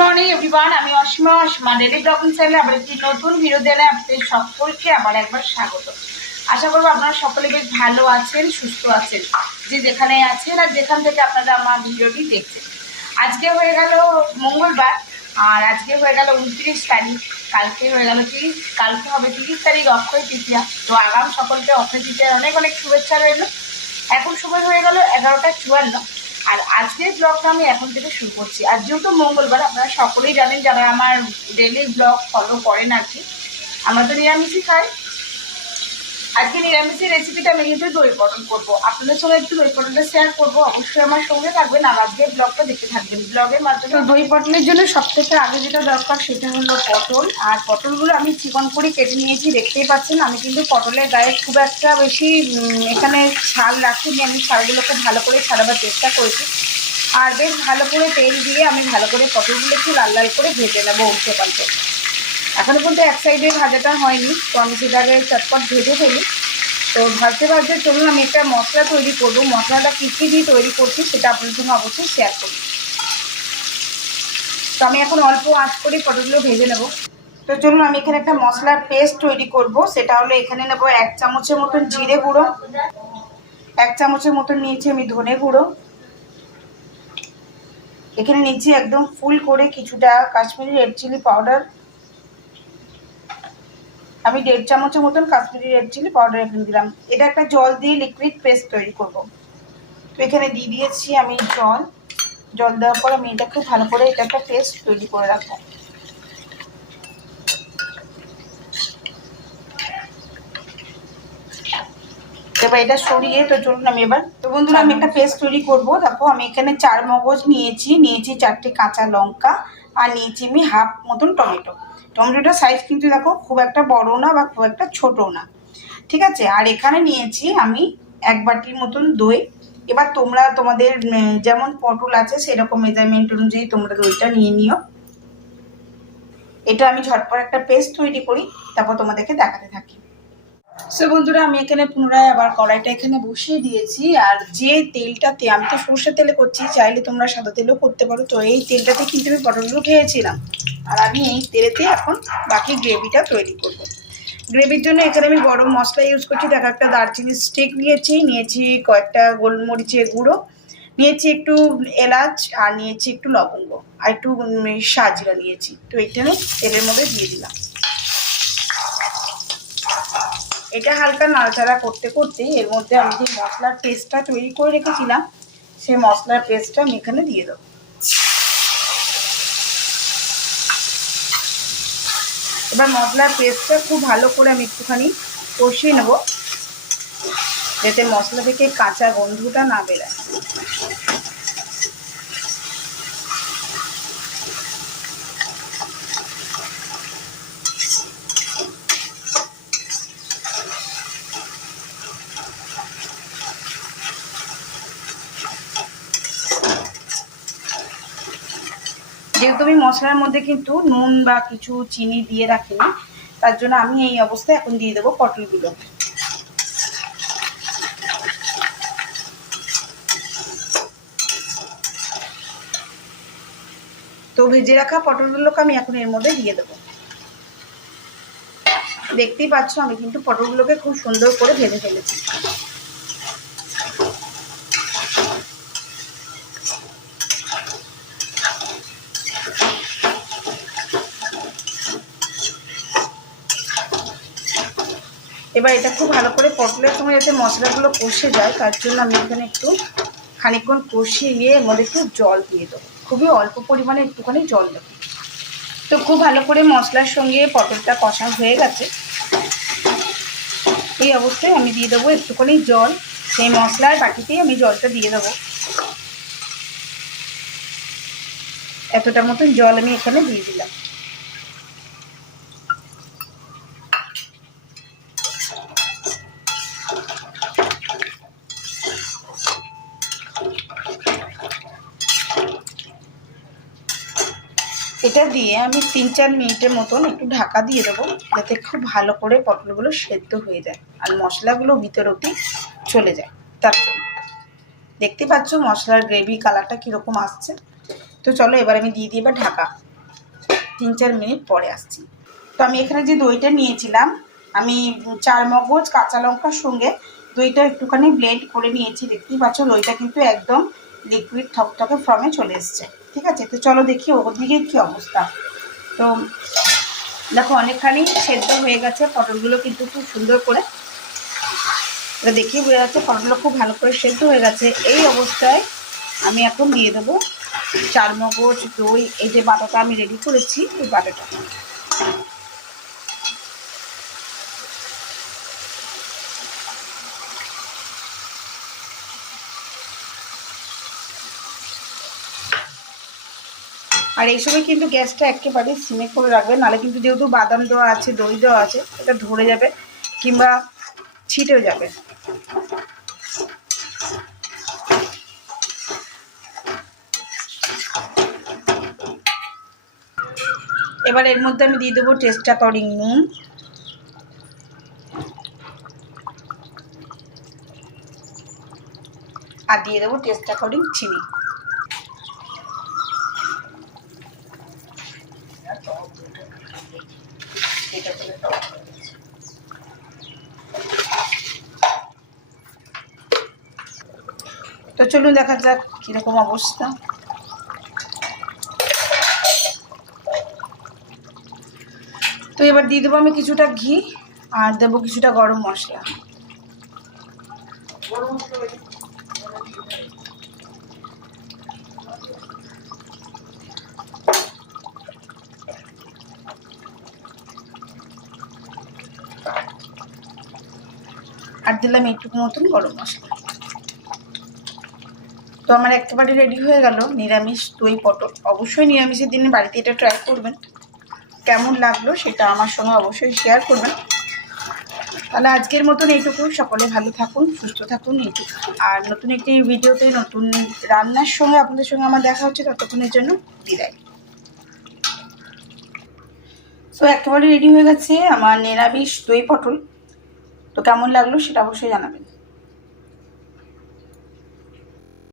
Morning everyone, আমি Asima daily blogging চ্যানেলে আবার একটি নতুন ভিডিও দেনে আপনাদের সকলকে আবার একবার স্বাগত। আশা করবো আপনারা সকলে বেশ ভালো আছেন, সুস্থ আছেন, যে যেখানে আছেন আর যেখান থেকে আপনারা আমার ভিডিওটি দেখছেন। আজকে হয়ে গেল মঙ্গলবার, আর আজকে হয়ে গেল 29 তারিখ। কালকে হয়ে গেল 30, কালকে হবে 30 তারিখ অক্ষয় তৃতীয়া। তো আগাম সকলকে অক্ষয় তৃতীয়ার অনেক অনেক শুভেচ্ছা রইল। এখন সময় হয়ে গেল 11টা 54। আর আজকের ব্লগটা আমি এখন থেকে শুরু করছি। আর যেহেতু মঙ্গলবার, আপনারা সকলেই জানেন যারা আমার ডেইলি ব্লগ ফলো করেন আর কি, আমরা তো নিরামিষই খাই। আজকে নিরামিষের রেসিপিটা আমি কিন্তু দই পটল করবো, আপনাদের সঙ্গে একটু দই পটলটা শেয়ার করবো। অবশ্যই আমার সঙ্গে থাকবেন আর আজকে ব্লগটা দেখতে থাকবেন। ব্লগের মাধ্যমে দই পটলের জন্য সবথেকে আগে যেটা দরকার সেটা হলো পটল। আর পটলগুলো আমি চিকন করে কেটে নিয়েছি, দেখতেই পাচ্ছেন। আমি কিন্তু পটলের গায়ে খুব একটা বেশি এখানে ছাল রাখিনি, আমি ছালগুলোকে ভালো করে ছাড়াবার চেষ্টা করেছি। আর বেশ ভালো করে তেল দিয়ে আমি ভালো করে পটলগুলো একটু লাল লাল করে ভেজে নেবো উল্টে পাল্টে। এখনো পর্যন্ত এক সাইডে ভাজাটা হয়নি, তো আমি সেটাকে চটপট ভেজে ফেলি। তো ভাজতে ভাজতে চলুন আমি একটা মশলা তৈরি করবো। মশলাটা কী কী দিয়ে তৈরি করছি সেটা আপনার জন্য অবশ্যই শেয়ার করি। তো আমি এখন অল্প আঁচ করে পটলগুলো ভেজে নেব। তো চলুন আমি এখানে একটা মশলার পেস্ট তৈরি করব। সেটা হলো এখানে নেবো 1 চামচের মতন জিরে গুঁড়ো, 1 চামচের মতন নিয়েছি আমি ধনে গুঁড়ো, এখানে নিচ্ছি একদম ফুল করে কিছুটা কাশ্মীরি রেড চিলি পাউডার। আমি 1.5 চামচের মতন কাশ্মীরি রেড চিলি পাউডার এখানে দিলাম। এটা একটা জল দিয়ে লিকুইড পেস্ট তৈরি করব। তো এখানে দিয়ে দিয়েছি আমি জল দেওয়ার পর আমি এটা খুব ভালো করে এটা একটা পেস্ট তৈরি করে রাখবো। এবার এটা সরিয়ে তো চলুন আমি এবার, তো বন্ধুরা আমি একটা পেস্ট তৈরি করবো। দেখো আমি এখানে 4 মগজ নিয়েছি 4টে কাঁচা লঙ্কা, আর নিয়েছি আমি হাফ মতন টমেটো। টমেটোটার সাইজ কিন্তু দেখো খুব একটা বড় না বা খুব একটা ছোটো না, ঠিক আছে। আর এখানে নিয়েছি আমি 1 বাটির মতন দই। এবার তোমরা তোমাদের যেমন পটল আছে সেরকম মেজারমেন্ট অনুযায়ী তোমরা দইটা নিয়ে নিও। এটা আমি ঝটপট একটা পেস্ট তৈরি করি, তারপর তোমাদেরকে দেখাতে থাকি। সো বন্ধুরা আমি এখানে পুনরায় আবার কড়াইটা এখানে বসিয়ে দিয়েছি। আর যে তেলটাতে, আমি তো সর্ষের তেলে করছি, চাইলে তোমরা সাদা তেলেও করতে পারো। তো এই তেলটাতে কিন্তু আমি পটলগুলো ভেজেছিলাম, আর আমি এই তেলেতে এখন বাকি গ্রেভিটা তৈরি করব। গ্রেভির জন্য এখানে আমি গরম মশলা ইউজ করছি। দেখো একটা দারচিনি স্টিক নিয়েছি কয়েকটা গোলমরিচের গুঁড়ো, নিয়েছি একটু এলাচ, আর নিয়েছি একটু লবঙ্গ, আর একটু সাজিরা নিয়েছি। তো এইটা আমি তেলের মধ্যে দিয়ে দিলাম। এটা হালকা নাড়াচাড়া করতে করতে এর মধ্যে আমি যে মশলার পেস্টটা তৈরি করে রেখেছিলাম সেই মশলার পেস্টটা আমি এখানে দিয়ে দেবো। এবার মশলার পেস্টটা খুব ভালো করে আমি একটুখানি কষিয়ে নেব, যাতে মশলা থেকে কাঁচা গন্ধটা না বেরোয়। যেহেতু আমি মশলার মধ্যে কিন্তু নুন বা কিছু চিনি দিয়ে রাখিনি, তার জন্য আমি এই অবস্থায় এখন দিয়ে দেবো পটলগুলো। তো ভেজে রাখা পটলগুলোকে আমি এখন এর মধ্যে দিয়ে দেবো। দেখতেই পাচ্ছ আমি কিন্তু পটলগুলোকে খুব সুন্দর করে ভেজে ফেলেছি। এবার এটা খুব ভালো করে পটলের সঙ্গে যাতে মশলাগুলো কষে যায়, তার জন্য আমি এখানে একটু খানিকক্ষণ কষিয়ে নিয়ে এর মধ্যে একটু জল দিয়ে দেবো। খুবই অল্প পরিমাণে একটুখানি জল দেবো। তো খুব ভালো করে মশলার সঙ্গে পটলটা কষা হয়ে গেছে। এই অবস্থায় আমি দিয়ে দেবো একটুখানি জল। সেই মশলার বাটিতেই আমি জলটা দিয়ে দেবো। এতটা মতন জল আমি এখানে দিয়ে দিলাম। এটা দিয়ে আমি 3-4 মিনিটের মতন একটু ঢাকা দিয়ে দেবো, যাতে খুব ভালো করে পটলগুলো সেদ্ধ হয়ে যায় আর মশলাগুলো ভিতর অবধি চলে যায়। তার জন্য দেখতে পাচ্ছ মশলার গ্রেভি কালারটা কীরকম আসছে। তো চলো এবার আমি দিয়ে দিই এবার ঢাকা। 3-4 মিনিট পরে আসছি। তো আমি এখানে যে দইটা নিয়েছিলাম, আমি 4 মগজ কাঁচা লঙ্কার সঙ্গে দইটা একটুখানি ব্লেন্ড করে নিয়েছি। দেখতেই পাচ্ছ দইটা কিন্তু একদম লিকুইড থকথকে ফর্মে চলে এসছে। ঠিক আছে, তো চলো দেখি ওদিকে কী অবস্থা। তো দেখো অনেকখানি সেদ্ধ হয়ে গেছে পটলগুলো, কিন্তু খুব সুন্দর করে এটা দেখিয়ে বোঝা যাচ্ছে পটলগুলো খুব ভালো করে সেদ্ধ হয়ে গেছে। এই অবস্থায় আমি এখন দিয়ে দেবো 4 মগজ দই, এই যে বাটাটা আমি রেডি করেছি এই বাটাটা। আর এই সময় কিন্তু গ্যাসটা একেবারে সিমে করে রাখবে, নাহলে কিন্তু যেহেতু বাদাম দেওয়া আছে দই দেওয়া আছে এটা ধরে যাবে কিংবা ছিটেও যাবে। এবার এর মধ্যে আমি দিয়ে দেবো টেস্ট অ্যাকর্ডিং নুন, আর দিয়ে দেবো টেস্ট অ্যাকর্ডিং চিনি। তো চলুন দেখা যাক কিরকম অবস্থা। তো এবার দিয়ে দেবো আমি কিছুটা ঘি আর দেবো কিছুটা গরম মশলা। আর দিলাম একটু মতন গরম মশলা। তো আমার একেবারে রেডি হয়ে গেল নিরামিষ দই পটল। অবশ্যই নিরামিষের দিনে বাড়িতে এটা ট্রাই করবেন, কেমন লাগলো সেটা আমার সঙ্গে অবশ্যই শেয়ার করবেন। তাহলে আজকের মতন এইটুকু, সকলে ভালো থাকুন সুস্থ থাকুন এইটুকু। আর নতুন একটি ভিডিওতে নতুন রান্নার সঙ্গে আপনাদের সঙ্গে আমার দেখা হচ্ছে, ততক্ষণের জন্য বিদায়। তো একেবারে রেডি হয়ে গেছে আমার নিরামিষ দই পটল। তো কেমন লাগলো সেটা অবশ্যই জানাবেন।